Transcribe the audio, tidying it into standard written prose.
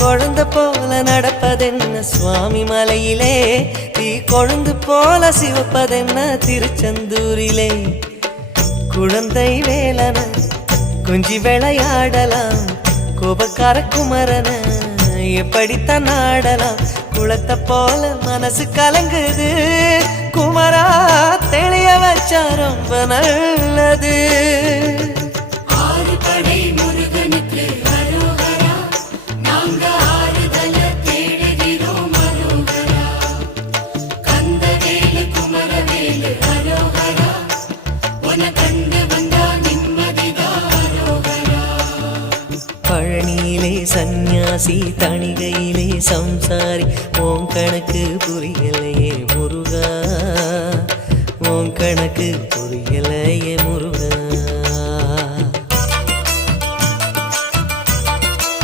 குழந்தை போல நடப்பதென்ன சுவாமி மலையிலே, தீ கொழுந்து போல சிவப்பதென்ன திருச்செந்தூரிலே. குழந்தை வேலன கொஞ்சி விளையாடலாம், கோபக்கார குமரன எப்படித்தான் ஆடலாம். குளத்தை போல மனசு கலங்குது, குமரா தெளிய வச்சா ரொம்ப நல்லது. பழனியிலே சந்நியாசி, தணிகையிலே சம்சாரி, ஓம் கணக்கு புரியலையே முருகா, ஓம் கணக்கு புரியலையே முருகா.